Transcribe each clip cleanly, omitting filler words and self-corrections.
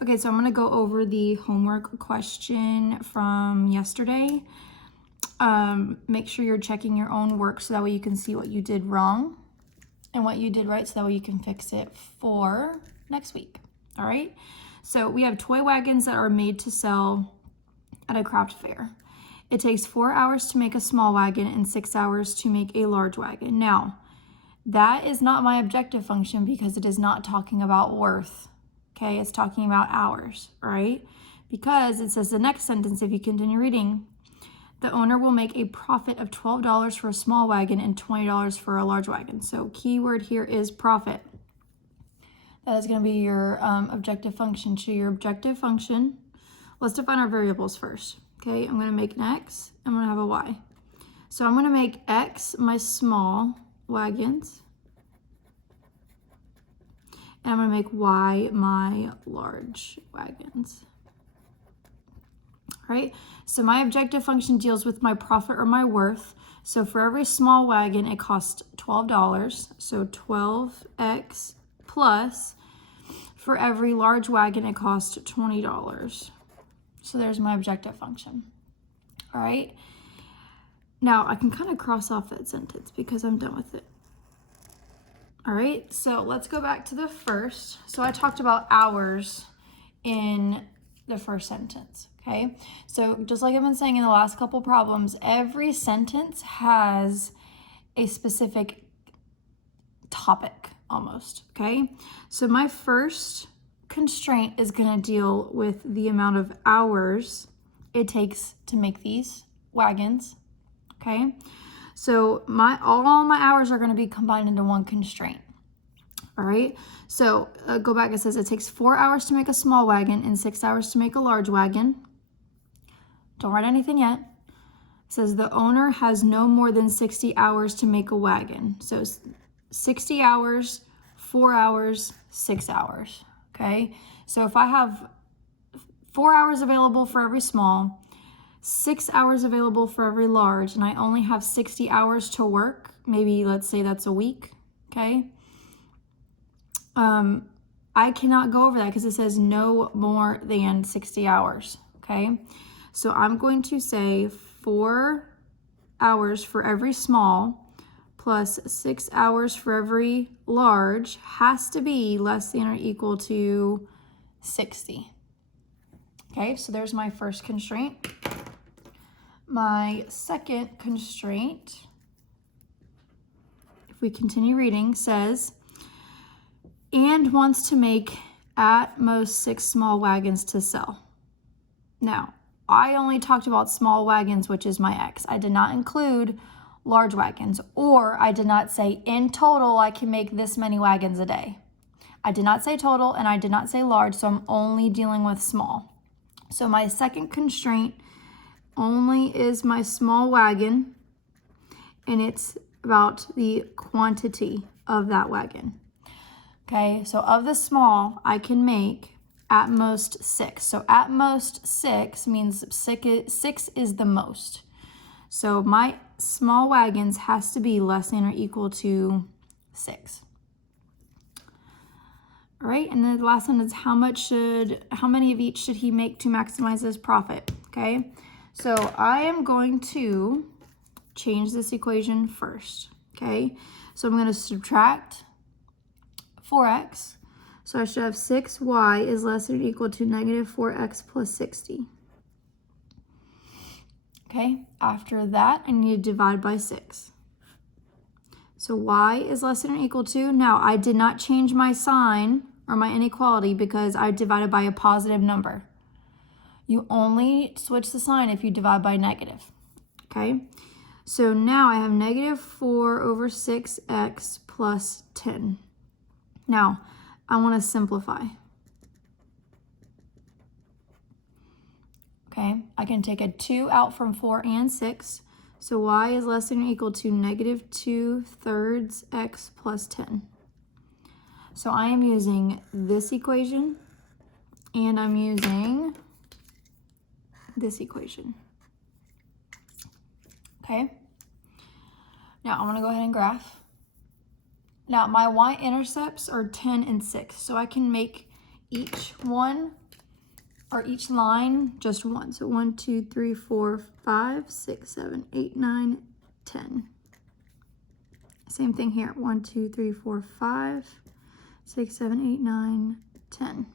Okay, so I'm going to go over the homework question from yesterday. Make sure you're checking your own work so that way you can see what you did wrong and what you did right so that way you can fix it for next week. All right, so we have toy wagons that are made to sell at a craft fair. It takes 4 hours to make a small wagon and 6 hours to make a large wagon. Now, that is not my objective function because it is not talking about worth. Okay, it's talking about hours, right? Because it says the next sentence, if you continue reading, the owner will make a profit of $12 for a small wagon and $20 for a large wagon. So keyword here is profit. That is going to be your objective function. So your objective function, let's define our variables first. Okay, I'm going to make an X. I'm going to have a Y. So I'm going to make X my small wagons. And I'm going to make Y my large wagons. All right, so my objective function deals with my profit or my worth. So for every small wagon, it costs $12. So 12x plus for every large wagon, it costs $20. So there's my objective function. All right, now I can kind of cross off that sentence because I'm done with it. All right, so let's go back to the first. So I talked about hours in the first sentence, okay? So just like I've been saying in the last couple problems, every sentence has a specific topic almost, okay? So my first constraint is going to deal with the amount of hours it takes to make these wagons, okay? So all my hours are going to be combined into one constraint. All right, so go back. It says it takes 4 hours to make a small wagon and 6 hours to make a large wagon. Don't write anything yet. It says the owner has no more than 60 hours to make a wagon. So 60 hours, 4 hours, 6 hours. Okay, so if I have 4 hours available for every small, 6 hours available for every large, and I only have 60 hours to work, maybe let's say that's a week, okay? I cannot go over that because it says no more than 60 hours, okay? So I'm going to say 4 hours for every small plus 6 hours for every large has to be less than or equal to 60. Okay, so there's my first constraint. My second constraint, if we continue reading, says, and wants to make at most 6 small wagons to sell. Now, I only talked about small wagons, which is my X. I did not include large wagons, or I did not say in total I can make this many wagons a day. I did not say total and I did not say large, so I'm only dealing with small. So my second constraint only is my small wagon, and it's about the quantity of that wagon. Okay, so of the small, I can make at most 6. So at most 6 means 6 is the most. So my small wagons has to be less than or equal to 6. All right, and then the last one is how many of each should he make to maximize his profit? Okay, so I am going to change this equation first. Okay, so I'm going to subtract 4x. So I should have 6y is less than or equal to negative 4x plus 60. Okay, after that, I need to divide by 6. So y is less than or equal to, now I did not change my sign or my inequality because I divided by a positive number. You only switch the sign if you divide by negative. Okay, so now I have negative 4 over 6x plus 10. Now, I want to simplify. Okay, I can take a 2 out from 4 and 6. So y is less than or equal to negative 2/3 x plus 10. So I am using this equation, and I'm using this equation. Okay, now I'm going to go ahead and graph. Now my y-intercepts are 10 and 6, so I can make each one or each line just one. So 1, 2, 3, 4, 5, 6, 7, 8, 9, 10. Same thing here. 1, 2, 3, 4, 5, 6, 7, 8, 9, 10.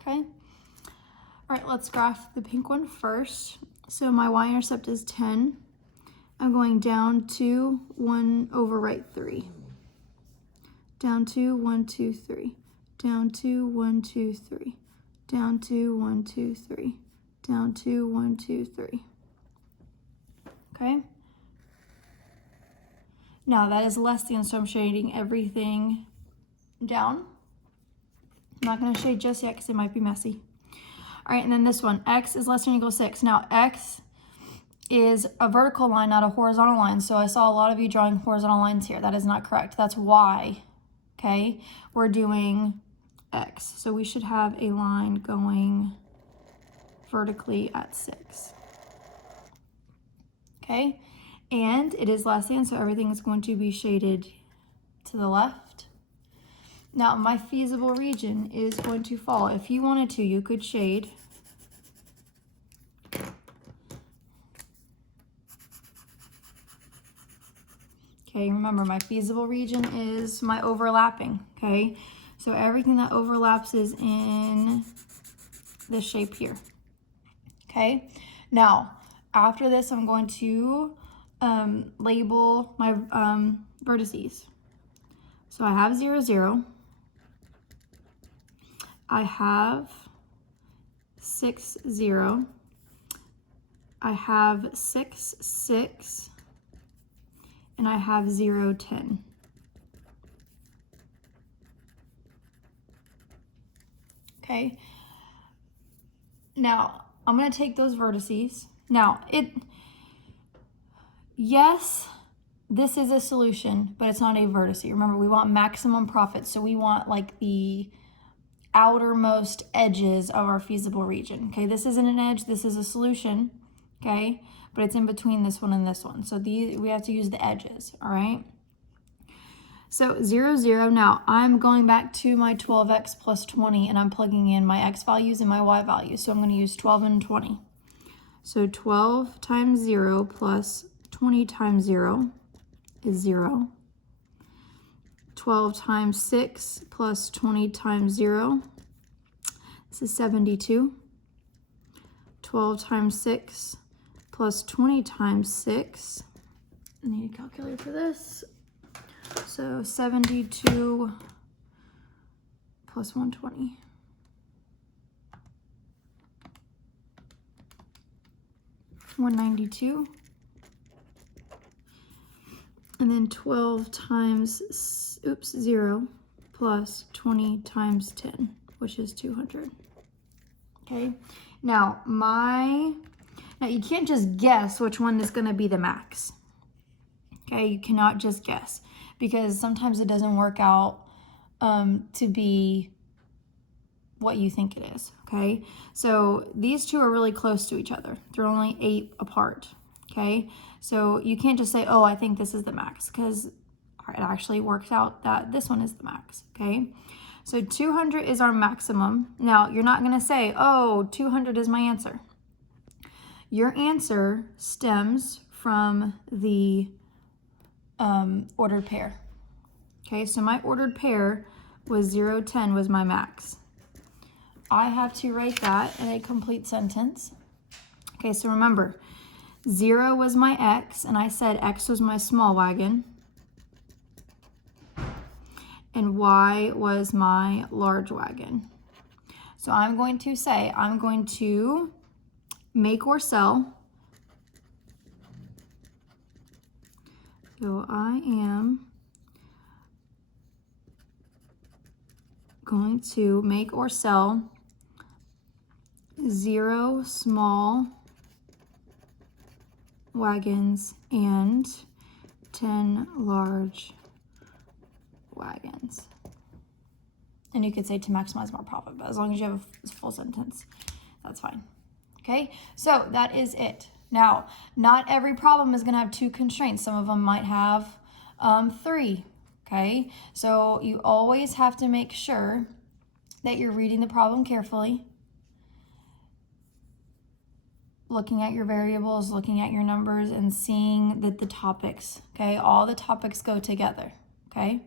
Okay. All right, let's graph the pink one first. So my y-intercept is 10. I'm going down to 1 over right 3. Down to 1, 2, 3. Down to 1, 2, 3. Down to 1, 2, 3. Down to 1, 2, 3. Okay. Now that is less than, so I'm shading everything down. I'm not going to shade just yet because it might be messy. All right, and then this one, x is less than or equal to 6. Now x is a vertical line, not a horizontal line. So I saw a lot of you drawing horizontal lines here. That is not correct. That's y. Okay, we're doing x. So we should have a line going vertically at 6. Okay, and it is less than, so everything is going to be shaded to the left. Now my feasible region is going to fall. If you wanted to, you could shade okay, remember my feasible region is my overlapping, okay? So everything that overlaps is in this shape here, okay? Now, after this, I'm going to label my vertices. So I have 0, 0. I have 6, 0. I have 6, 6. And I have 0, 10. Okay. Now, I'm going to take those vertices. Now, yes, this is a solution, but it's not a vertice. Remember, we want maximum profit, so we want like the outermost edges of our feasible region. Okay, this isn't an edge, this is a solution, okay? But it's in between this one and this one. So we have to use the edges, all right? So 0, 0, now I'm going back to my 12x plus 20 and I'm plugging in my x values and my y values. So I'm gonna use 12 and 20. So 12 times 0 plus 20 times 0 is 0. 12 times 6 plus 20 times 0, this is 72. 12 times 6 plus 20 times 6, I need a calculator for this. So 72 plus 120. $192. And then 12 times, 0 plus 20 times 10, which is 200. Okay, now you can't just guess which one is going to be the max. Okay, you cannot just guess because sometimes it doesn't work out to be what you think it is. Okay, so these two are really close to each other. They're only 8 apart. Okay, so you can't just say, oh, I think this is the max, because it actually works out that this one is the max. Okay, so 200 is our maximum. Now, you're not going to say, oh, 200 is my answer. Your answer stems from the ordered pair. Okay, so my ordered pair was 0, 10 was my max. I have to write that in a complete sentence. Okay, so remember, 0 was my x, and I said x was my small wagon. And y was my large wagon. So I'm going to say, I'm going to make or sell. So I am going to make or sell 0 small wagons and 10 large wagons. And you could say to maximize more profit, but as long as you have a full sentence, that's fine. Okay, so that is it. Now, not every problem is going to have 2 constraints. Some of them might have 3. okay? So you always have to make sure that you're reading the problem carefully, looking at your variables, looking at your numbers, and seeing that the topics, okay, all the topics go together, okay?